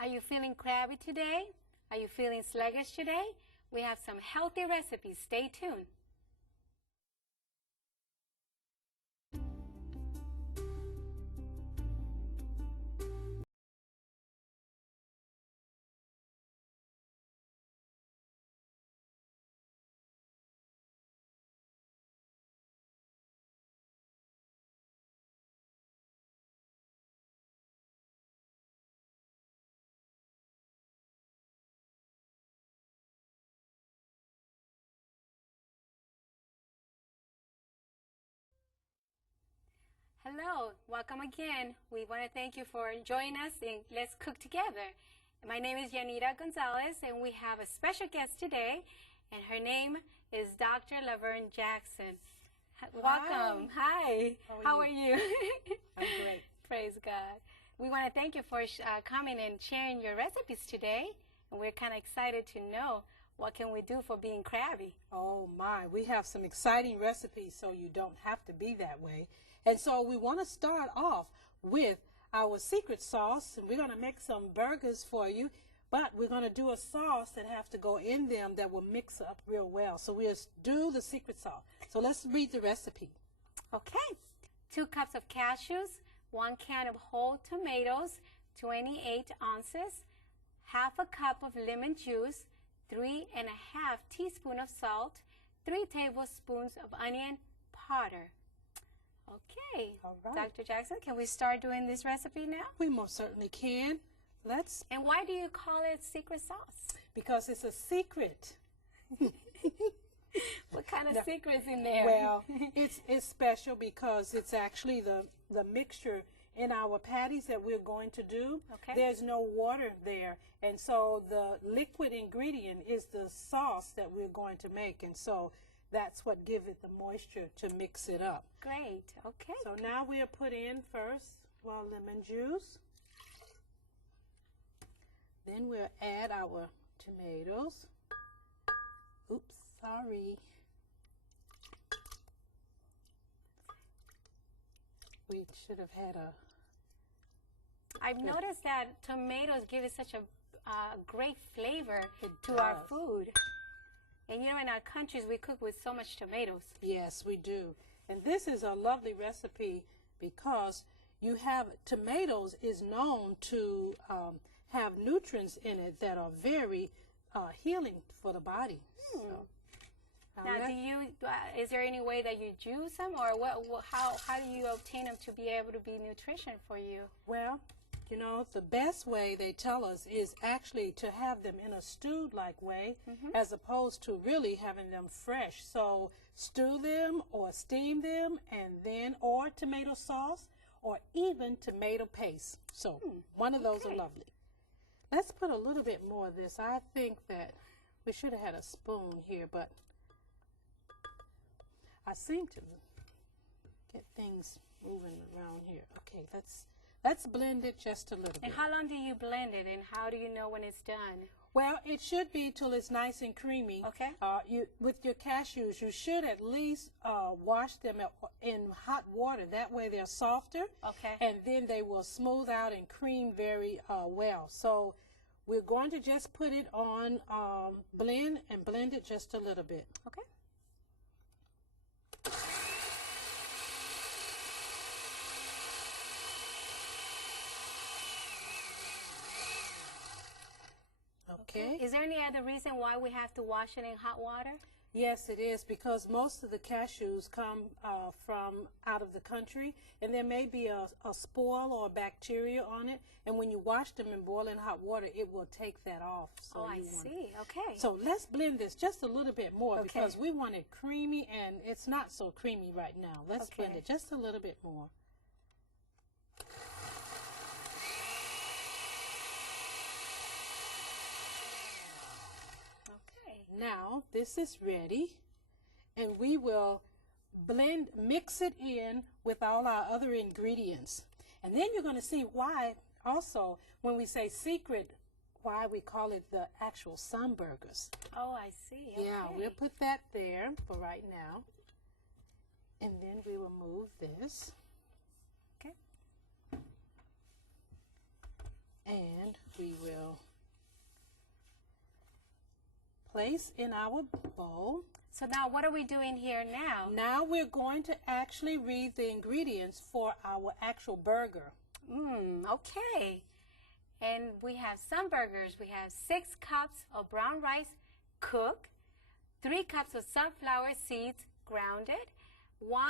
Are you feeling crabby today? Are you feeling sluggish today? We have some healthy recipes. Stay tuned. Hello, welcome again. We want to thank you for joining us in Let's Cook Together. My name is Yanira Gonzalez, and we have a special guest today, and her name is Dr. Laverne Jackson. Welcome. Hi. How are you? I'm great. Praise God. We want to thank you for coming and sharing your recipes today, and we're kind of excited to know what can we do for being crabby. Oh my, we have some exciting recipes so you don't have to be that way. And so we want to start off with our secret sauce, and we're going to make some burgers for you, but we're going to do a sauce that has to go in them that will mix up real well. So we'll do the secret sauce. So let's read the recipe. Okay. 2 cups of cashews, 1 can of whole tomatoes, 28 ounces, half a cup of lemon juice, 3.5 teaspoons of salt, 3 tablespoons of onion powder. Okay, All right. Dr. Jackson, can we start doing this recipe now? We most certainly can. Let's. And why do you call it secret sauce? Because it's a secret. What kind of secrets in there? Well, it's special because it's actually the mixture in our patties that we're going to do. Okay. There's no water there, and so the liquid ingredient is the sauce that we're going to make, and so that's what gives it the moisture to mix it up. Great. Okay. So now we'll put in first lemon juice. Then we'll add our tomatoes. Oops, sorry. We should have had a... I've noticed that tomatoes give it such a great flavor to our food. And you know, in our countries, we cook with so much tomatoes. Yes, we do. And this is a lovely recipe because you have tomatoes is known to have nutrients in it that are very healing for the body. So, now, is there any way that you juice them, or how do you obtain them to be able to be nutrition for you? Well, you know, the best way they tell us is actually to have them in a stewed-like way as opposed to really having them fresh. So stew them or steam them, and then or tomato sauce or even tomato paste. So one of those are lovely. Let's put a little bit more of this. I think that we should have had a spoon here, but I seem to get things moving around here. Okay, let's blend it just a little bit. And how long do you blend it, and how do you know when it's done? Well, it should be till it's nice and creamy. Okay. With your cashews, you should at least wash them in hot water. That way they're softer. Okay. And then they will smooth out and cream very well. So we're going to just put it on blend it just a little bit. Okay. Okay. Is there any other reason why we have to wash it in hot water? Yes, it is, because most of the cashews come from out of the country, and there may be a spoil or a bacteria on it, and when you wash them in boiling hot water, it will take that off. So I see. Okay. So let's blend this just a little bit more because we want it creamy, and it's not so creamy right now. Let's blend it just a little bit more. Now this is ready, and we will mix it in with all our other ingredients. And then you're going to see why also when we say secret, why we call it the actual sun burgers. Oh, I see. Okay. Yeah, we'll put that there for right now. And then we will move this. Okay. And we will place in our bowl. So now what are we doing here now? Now we're going to actually read the ingredients for our actual burger. Okay. And we have some burgers. We have 6 cups of brown rice cooked, 3 cups of sunflower seeds grounded, 1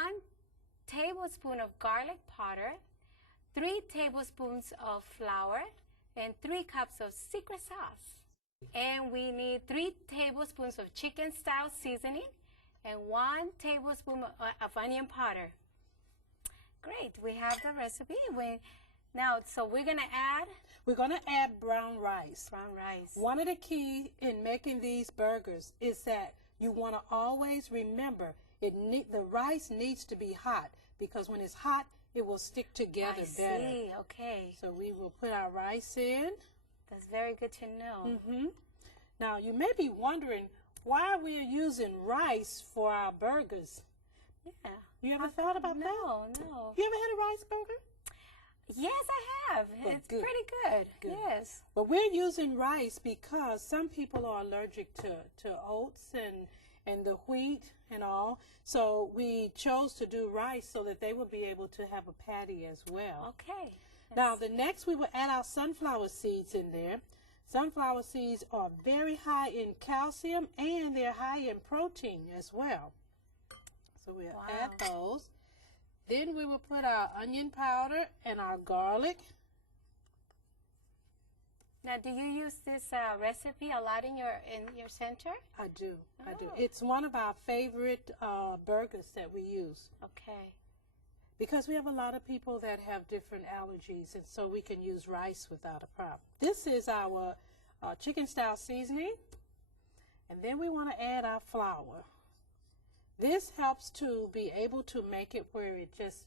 tablespoon of garlic powder, 3 tablespoons of flour, and 3 cups of secret sauce. And we need 3 tablespoons of chicken style seasoning and 1 tablespoon of onion powder. Great, we have the recipe. Now, so we're going to add? We're going to add brown rice. Brown rice. One of the key in making these burgers is that you want to always remember the rice needs to be hot, because when it's hot, it will stick together better. I see, okay. So we will put our rice in. That's very good to know. Now, you may be wondering why we're using rice for our burgers. Yeah. You ever thought about that? No. You ever had a rice burger? Yes, I have. Well, it's good. pretty good. Yes. But we're using rice because some people are allergic to oats and the wheat and all. So we chose to do rice so that they would be able to have a patty as well. Okay. Now, the next we will add our sunflower seeds in there. Sunflower seeds are very high in calcium and they're high in protein as well. So we'll add those. Then we will put our onion powder and our garlic. Now, do you use this recipe a lot in your center? I do. I do. It's one of our favorite burgers that we use. Okay. Because we have a lot of people that have different allergies, and so we can use rice without a problem. This is our chicken style seasoning, and then we want to add our flour. This helps to be able to make it where it just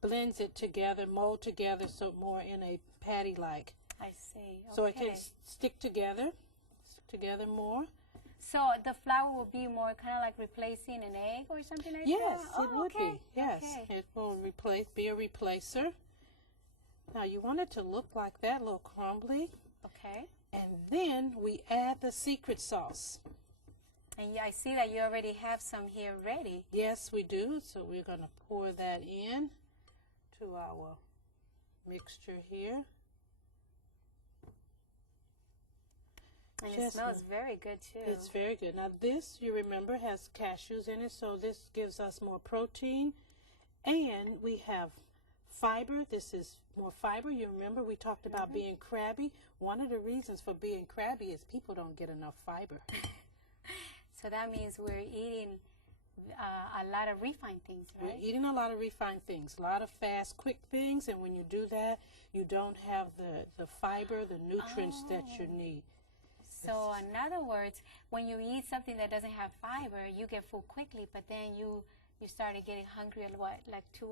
blends it together, mold together, so more in a patty-like. I see. Okay. So it can stick together more. So the flour will be more kind of like replacing an egg or something like Yes, that? it would be. Yes, Okay. it will be a replacer. Now you want it to look like that, a little crumbly. Okay. And then we add the secret sauce. And I see that you already have some here ready. Yes, we do. So we're going to pour that in to our mixture here. And it smells very good too. It's very good. Now this, you remember, has cashews in it, so this gives us more protein. And we have fiber. This is more fiber. You remember we talked about being crabby. One of the reasons for being crabby is people don't get enough fiber. So that means we're eating a lot of refined things, right? We're eating a lot of refined things, a lot of fast, quick things, and when you do that, you don't have the fiber, the nutrients that you need. So in other words, when you eat something that doesn't have fiber, you get full quickly, but then you started getting hungry at what, like 2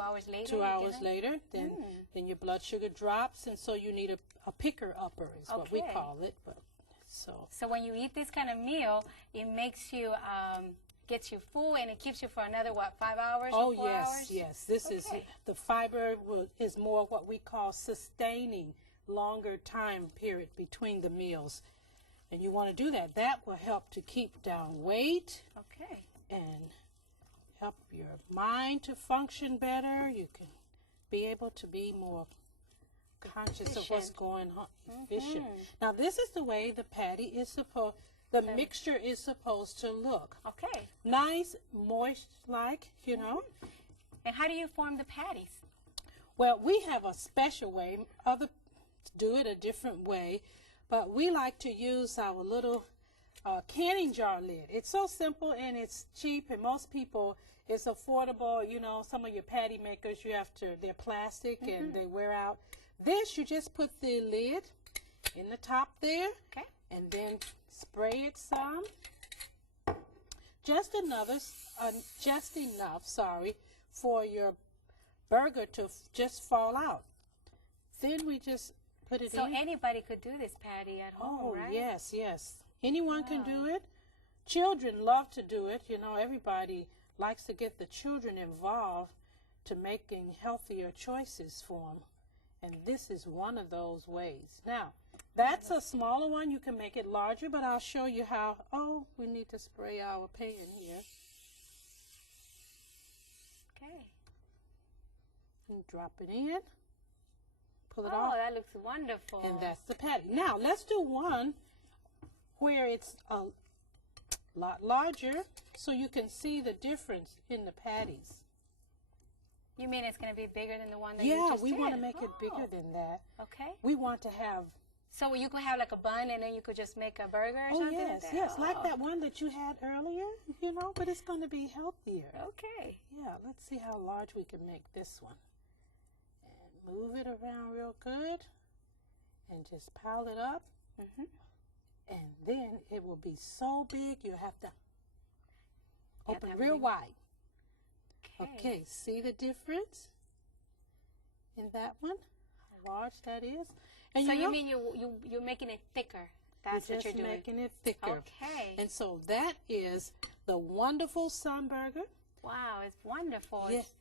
hours later? 2 hours later, then your blood sugar drops, and so you need a picker-upper is what we call it. But So when you eat this kind of meal, it makes you, gets you full, and it keeps you for another, what, 5 hours or 4 hours? Yes. This is, the fiber is more what we call sustaining, longer time period between the meals. And you want to do that. That will help to keep down weight. Okay. And help your mind to function better. You can be able to be more conscious of what's going on. Efficient. Now this is the way the patty is supposed, the mixture is supposed to look. Okay. Nice, moist like, you know. And how do you form the patties? Well, we have a special way. Others do it a different way, but we like to use our little canning jar lid. It's so simple and it's cheap, and most people, it's affordable. You know, some of your patty makers, they're plastic and they wear out. This, you just put the lid in the top there, and then spray it some. Just enough, for your burger to just fall out. Then we just put it in. So anybody could do this patty at home, right? Yes. Anyone can do it. Children love to do it. You know, everybody likes to get the children involved to making healthier choices for them. And this is one of those ways. Now, That's a smaller one. You can make it larger, but I'll show you how. Oh, we need to spray our pan here. Okay. And drop it in. Pull it Oh, off. that looks wonderful. And that's the patty. Now, let's do one where it's a lot larger so you can see the difference in the patties. You mean it's going to be bigger than the one that you just did? Yeah, we want to make it bigger than that. Okay. We want to have... So you could have like a bun and then you could just make a burger or something like that? Yes, like that one that you had earlier, you know, but it's going to be healthier. Okay. Yeah, let's see how large we can make this one. And move it around real good and just pile it up. Mm-hmm. And then it will be so big you have to open that real big. wide. Okay. Okay, see the difference in that one? How large that is? And So you you know, mean you're making it thicker? That's you're what just you're doing. making it thicker. Okay. And so that is the wonderful sun burger. Wow, it's wonderful. Yes.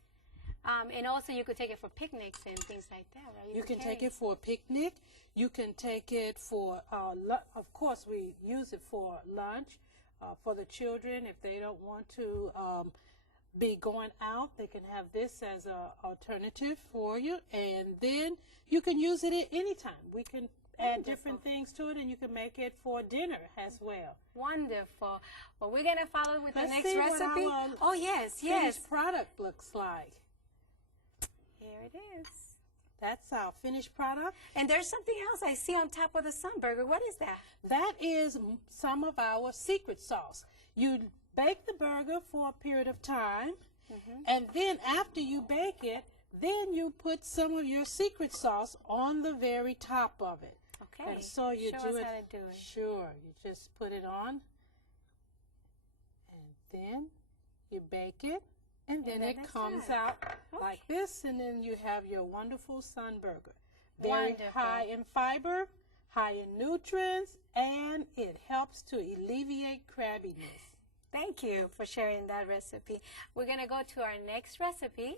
And also you could take it for picnics and things like that, right? You can take it for a picnic. You can take it for, of course, we use it for lunch for the children. If they don't want to be going out, they can have this as an alternative for you. And then you can use it at any time. We can add different things to it, and you can make it for dinner as well. Wonderful. Well, we're going to follow with the Let's next see recipe. what our Oh, yes, finished product looks like. Here it is. That's our finished product. And there's something else I see on top of the sun burger. What is that? That is some of our secret sauce. You bake the burger for a period of time, and then after you bake it, then you put some of your secret sauce on the very top of it. Okay. And so you Show do us it. how to do it. Sure. You just put it on, and then you bake it, and then then it it's comes done. out like this, and then you have your wonderful sun burger. Very Wonderful. high in fiber, high in nutrients, and it helps to alleviate crabbiness. Thank you for sharing that recipe. We're going to go to our next recipe,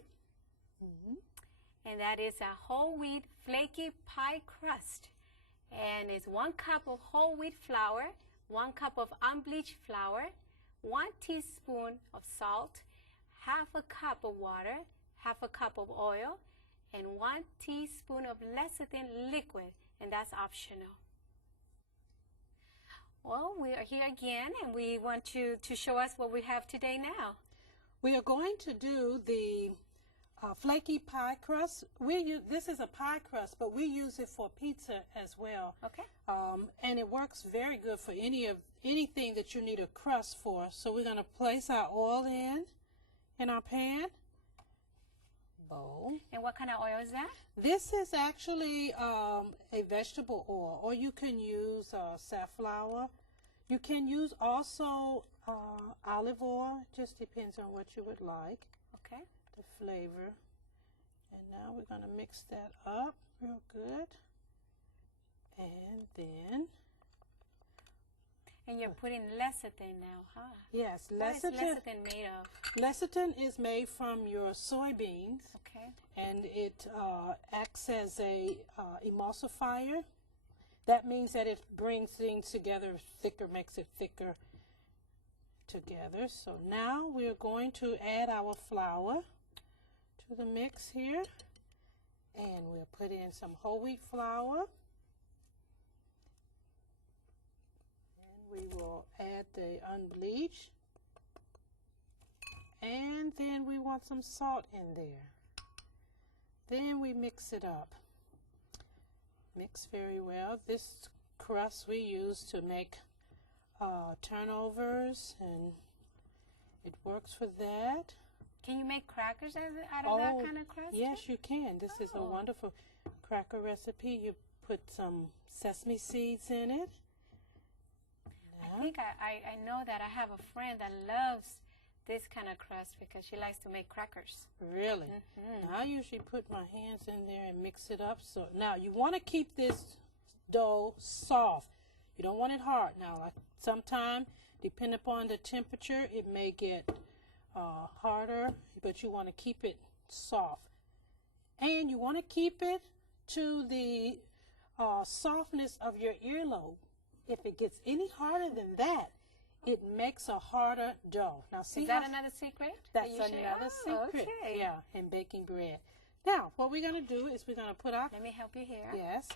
and that is a whole wheat flaky pie crust. And it's 1 cup of whole wheat flour, 1 cup of unbleached flour, 1 teaspoon of salt, half a cup of water, half a cup of oil, and 1 teaspoon of lecithin liquid, and that's optional. Well, we are here again, and we want you to show us what we have today now. We are going to do the flaky pie crust. This is a pie crust, but we use it for pizza as well. Okay. And it works very good for anything that you need a crust for. So we're going to place our oil in our pan. Bowl. And what kind of oil is that? This is actually a vegetable oil, or you can use safflower. You can use also olive oil. Just depends on what you would like. Okay. The flavor. And now we're going to mix that up real good. And then... And you're putting lecithin now, huh? Yes, What is lecithin. lecithin made of? Lecithin is made from your soybeans, Okay. and it acts as a emulsifier. That means that it brings things together thicker, makes it thicker together. So now we're going to add our flour to the mix here, and we'll put in some whole wheat flour. We will add the unbleached, and then we want some salt in there. Then we mix it up. Mix very well. This crust we use to make turnovers, and it works for that. Can you make crackers out of that kind of crust? Yes, you can. This is a wonderful cracker recipe. You put some sesame seeds in it. I think I know that I have a friend that loves this kind of crust because she likes to make crackers. Really? Now, I usually put my hands in there and mix it up. So now you want to keep this dough soft. You don't want it hard. Now, like sometime, depending upon the temperature, it may get harder, but you want to keep it soft. And you want to keep it to the softness of your earlobe. If it gets any harder than that, it makes a harder dough. Now, see, is that another secret? That's another secret. Okay. Yeah, in baking bread. Now, what we're going to do is we're going to put our... Let me help you here. Yes.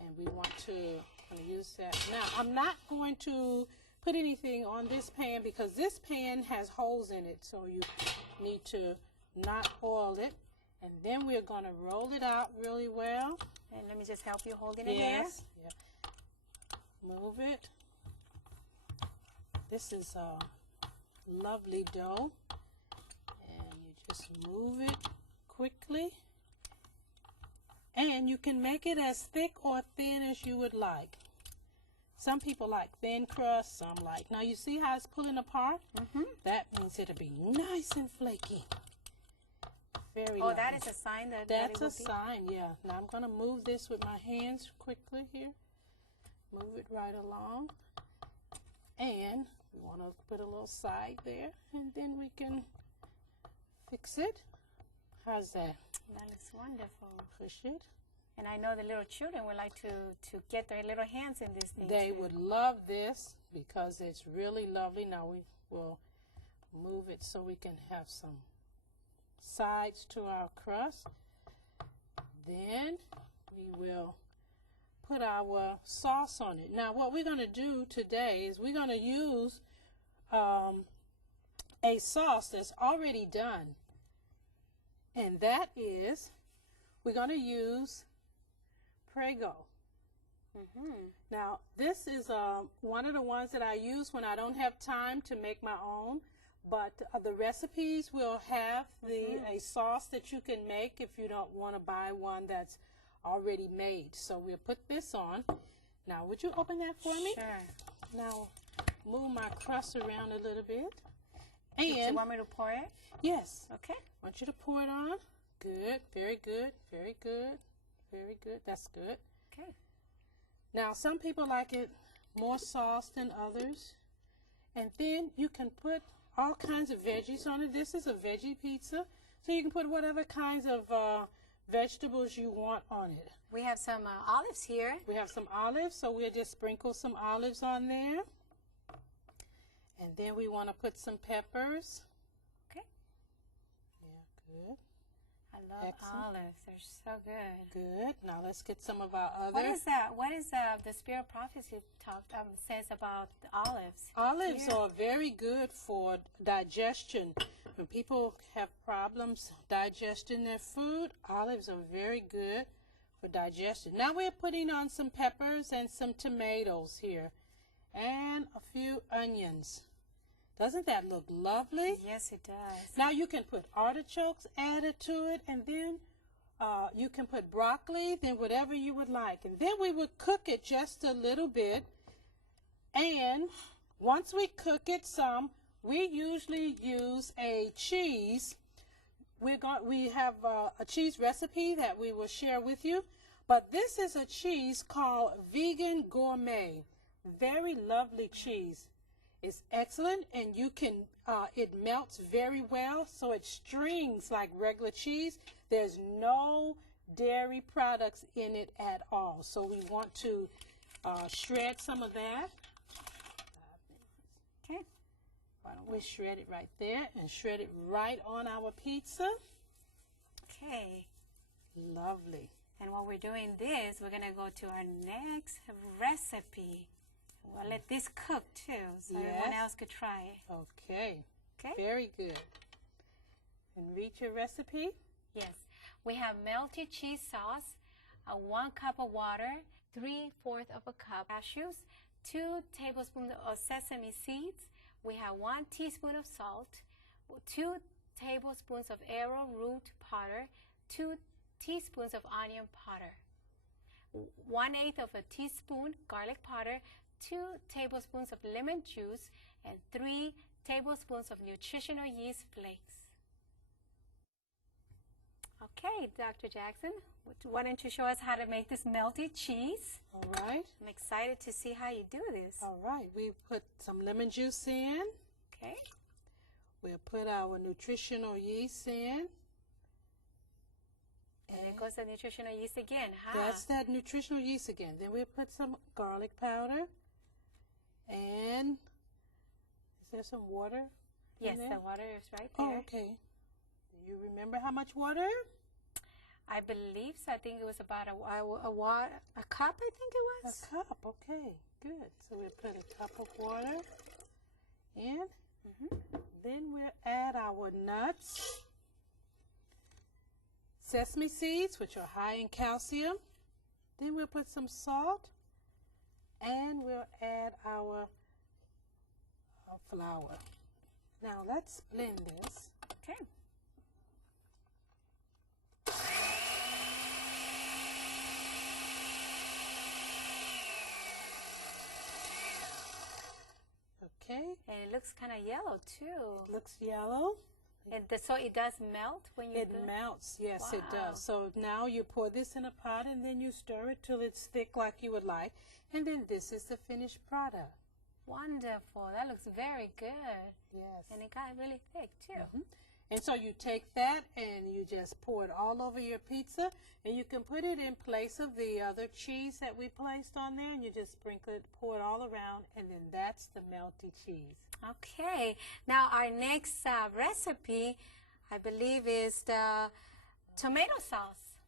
And we want to use that. Now, I'm not going to put anything on this pan because this pan has holes in it. So you need to not oil it. And then we're going to roll it out really well. And let me just help you holding it here. Yes. Yeah. Move it. This is a lovely dough, and you just move it quickly, and you can make it as thick or thin as you would like. Some people like thin crust, some like, now you see how it's pulling apart? That means it'll be nice and flaky. Very lovely. That is a sign that that's a sign, yeah. Now I'm going to move this with my hands quickly here. Move it right along, and we want to put a little side there, and then we can fix it. How's that? That looks wonderful. Push it. And I know the little children would like to get their little hands in this thing. They would love this because it's really lovely. Now we will move it so we can have some sides to our crust. Then we will put our sauce on it. Now what we're going to do today is we're going to use a sauce that's already done, and that is, we're going to use Prego. Now this is one of the ones that I use when I don't have time to make my own, but the recipes will have a sauce that you can make if you don't want to buy one that's already made. So we'll put this on. Now, would you open that for me? Sure. Now, move my crust around a little bit. And do you want me to pour it? Yes. Okay. I want you to pour it on. Good. Very good. Very good. Very good. That's good. Okay. Now, some people like it more sauce than others. And then you can put all kinds of veggies on it. This is a veggie pizza. So you can put whatever kinds of vegetables you want on it. We have some olives here. We have some olives, so we'll just sprinkle some olives on there. And then we want to put some peppers. Okay. Yeah, good. I love olives. They're so good. Good. Now let's get some of our other. What is that? What is the spirit prophecy says about the olives? Olives are very good for digestion. When people have problems digesting their food, olives are very good for digestion. Now we're putting on some peppers and some tomatoes here, and a few onions. Doesn't that look lovely? Yes, it does. Now you can put artichokes added to it, and then you can put broccoli, then whatever you would like. And then we would cook it just a little bit. And once we cook it some, we usually use a cheese. We have a cheese recipe that we will share with you. But this is a cheese called Vegan Gourmet. Very lovely cheese. It's excellent, and you can, it melts very well, so it strings like regular cheese. There's no dairy products in it at all. So we want to shred some of that. Okay. Why don't we shred it right there and shred it right on our pizza? Okay. Lovely. And while we're doing this, we're going to go to our next recipe. We'll let this cook too, so everyone else could try it. Okay. Okay. Very good. And read your recipe? Yes. We have melted cheese sauce, 1 cup of water, 3/4 of a cup cashews, 2 tablespoons of sesame seeds. We have 1 teaspoon of salt, 2 tablespoons of arrowroot powder, 2 teaspoons of onion powder, 1/8 of a teaspoon garlic powder, 2 tablespoons of lemon juice, and 3 tablespoons of nutritional yeast flakes. Okay, Dr. Jackson, why don't you show us how to make this melted cheese? All right. I'm excited to see how you do this. All right. We put some lemon juice in. Okay. We'll put our nutritional yeast in. And there goes the nutritional yeast again, huh? That's that nutritional yeast again. Then we put some garlic powder. And is there some water? Yes, the water is right there. Oh, okay. Do you remember how much water? I believe so. I think it was about a cup, I think it was. A cup, okay. Good. So we put a cup of water in. Then we'll add our nuts. Sesame seeds, which are high in calcium. Then we'll put some salt. And we'll add our flour. Now let's blend this. Okay. Okay. And it looks kind of yellow too. It looks yellow. And so it does melt when you It melts, yes, it Wow. does. So now you pour this in a pot and then you stir it till it's thick like you would like. And then this is the finished product. Wonderful. That looks very good. Yes. And it got really thick too. And so you take that and you just pour it all over your pizza, and you can put it in place of the other cheese that we placed on there, and you just sprinkle it, pour it all around, and then that's the melty cheese. Okay. Now our next recipe, I believe, is the tomato sauce.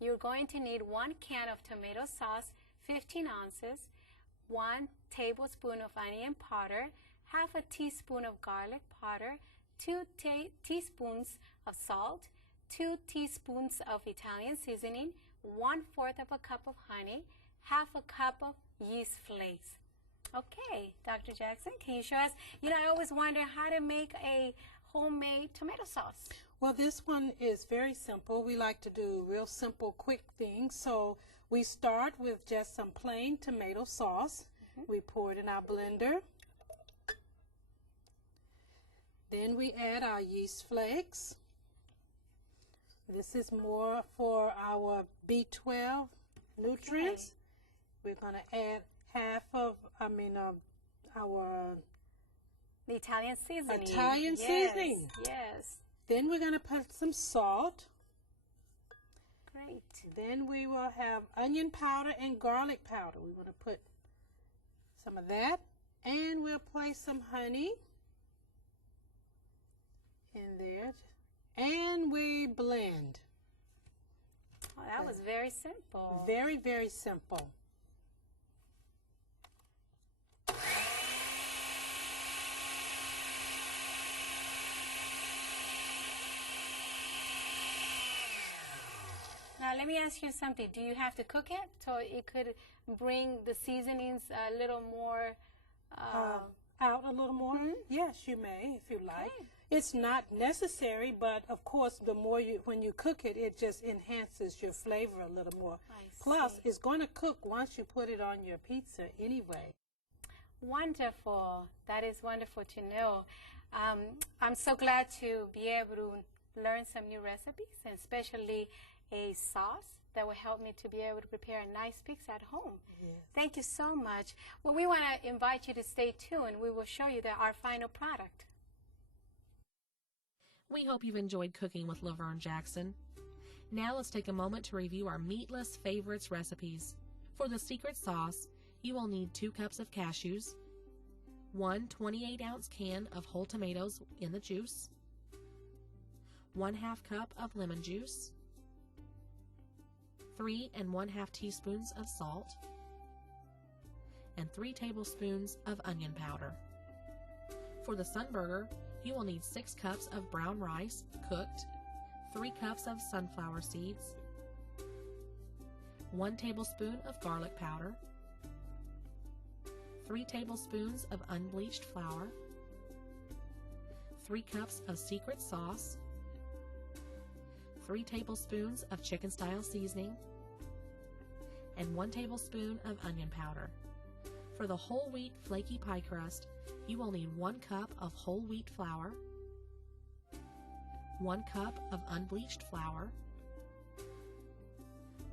You're going to need 1 can of tomato sauce, 15 ounces, 1 tablespoon of onion powder, half a teaspoon of garlic powder, 2 teaspoons of salt, 2 teaspoons of Italian seasoning, 1/4 of a cup of honey, half a cup of yeast flakes. Okay, Dr. Jackson, can you show us? I always wonder how to make a homemade tomato sauce. Well, this one is very simple. We like to do real simple, quick things. So we start with just some plain tomato sauce. We pour it in our blender. Then we add our yeast flakes. This is more for our B12 nutrients. We're going to add half of, our The Italian seasoning. Italian seasoning. Yes. Then we're going to put some salt. Great. Then we will have onion powder and garlic powder. We want to put some of that. And we'll place some honey in there. And we blend. Oh, that was very simple. Very, very simple. Now, let me ask you something. Do you have to cook it so it could bring the seasonings a little more Out a little more? Yes, you may, if you like. It's not necessary, but of course, the more when you cook it, it just enhances your flavor a little more. Plus, it's going to cook once you put it on your pizza anyway. Wonderful. That is wonderful to know. I'm so glad to be able to learn some new recipes, and especially a sauce that will help me to be able to prepare a nice pizza at home. Yes. Thank you so much. Well, we want to invite you to stay tuned. We will show you our final product. We hope you've enjoyed cooking with Laverne Jackson. Now let's take a moment to review our meatless favorites recipes. For the secret sauce, you will need 2 cups of cashews, 1 28-ounce can of whole tomatoes in the juice, 1/2 cup of lemon juice, 3 1/2 teaspoons of salt, and 3 tablespoons of onion powder. For the Sunburger, you will need 6 cups of brown rice, cooked, 3 cups of sunflower seeds, 1 tablespoon of garlic powder, 3 tablespoons of unbleached flour, 3 cups of secret sauce, 3 tablespoons of chicken-style seasoning, and 1 tablespoon of onion powder. For the whole wheat flaky pie crust, you will need 1 cup of whole wheat flour, 1 cup of unbleached flour,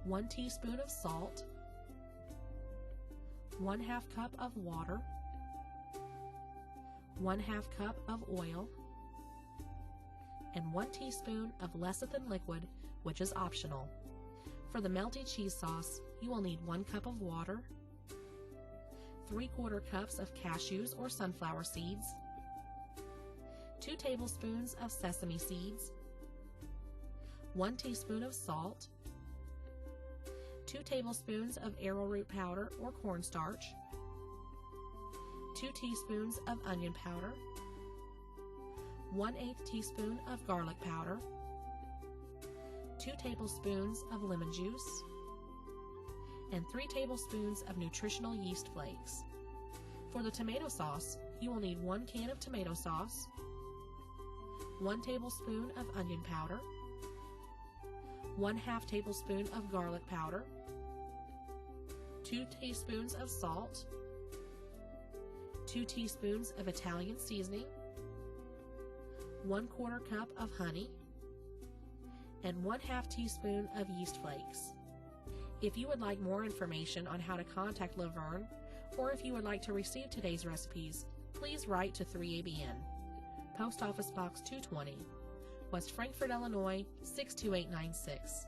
1 teaspoon of salt, 1/2 cup of water, 1/2 cup of oil, and 1 teaspoon of lecithin liquid, which is optional. For the melty cheese sauce, you will need 1 cup of water, 3/4 cups of cashews or sunflower seeds, 2 tablespoons of sesame seeds, 1 teaspoon of salt, 2 tablespoons of arrowroot powder or cornstarch, 2 teaspoons of onion powder, 1/8 teaspoon of garlic powder, 2 tablespoons of lemon juice, and 3 tablespoons of nutritional yeast flakes. For the tomato sauce, you will need 1 can of tomato sauce, 1 tablespoon of onion powder, 1/2 tablespoon of garlic powder, 2 teaspoons of salt, 2 teaspoons of Italian seasoning, 1/4 cup of honey, and 1/2 teaspoon of yeast flakes. If you would like more information on how to contact Laverne, or if you would like to receive today's recipes, please write to 3ABN, Post Office Box 220, West Frankfort, Illinois 62896,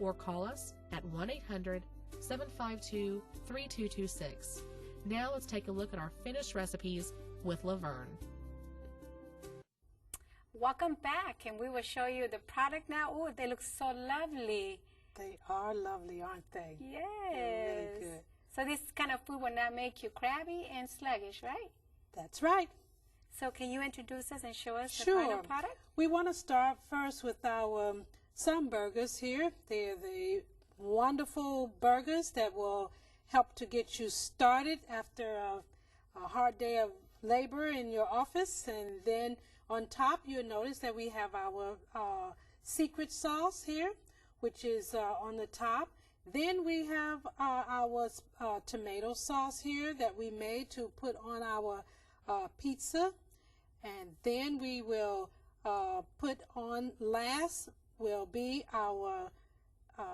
or call us at 1-800-752-3226. Now let's take a look at our finished recipes with Laverne. Welcome back, and we will show you the product now. Oh, they look so lovely. They are lovely, aren't they? Yes. They're really good. So this kind of food will not make you crabby and sluggish, right? That's right. So can you introduce us and show us the Sure. final product? We want to start first with our sun burgers here. They're the wonderful burgers that will help to get you started after a hard day of labor in your office. And then on top, you'll notice that we have our secret sauce here, which is on the top. Then we have our tomato sauce here that we made to put on our pizza. And then we will put on last will be our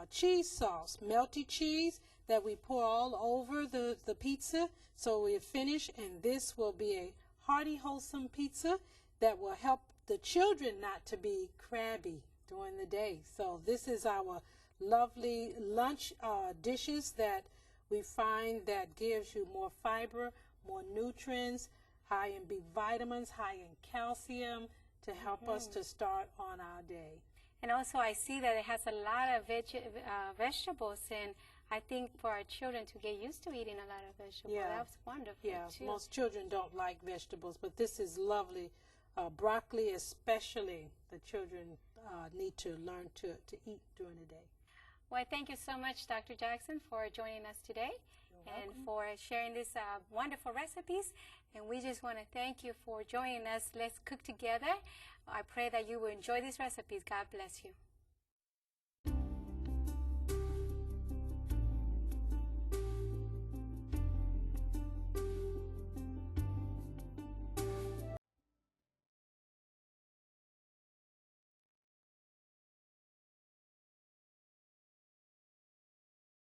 cheese sauce, melty cheese that we pour all over the pizza. So we're finished, and this will be a hearty, wholesome pizza that will help the children not to be crabby during the day. So this is our lovely lunch dishes that we find that gives you more fiber, more nutrients, high in B vitamins, high in calcium to help us to start on our day. And also I see that it has a lot of vegetables, and I think for our children to get used to eating a lot of vegetables, that's wonderful too. Most children don't like vegetables, but this is lovely. Broccoli especially, the children need to learn to eat during the day. Well, thank you so much, Dr. Jackson, for joining us today and for sharing these wonderful recipes. And we just want to thank you for joining us. Let's cook together. I pray that you will enjoy these recipes. God bless you.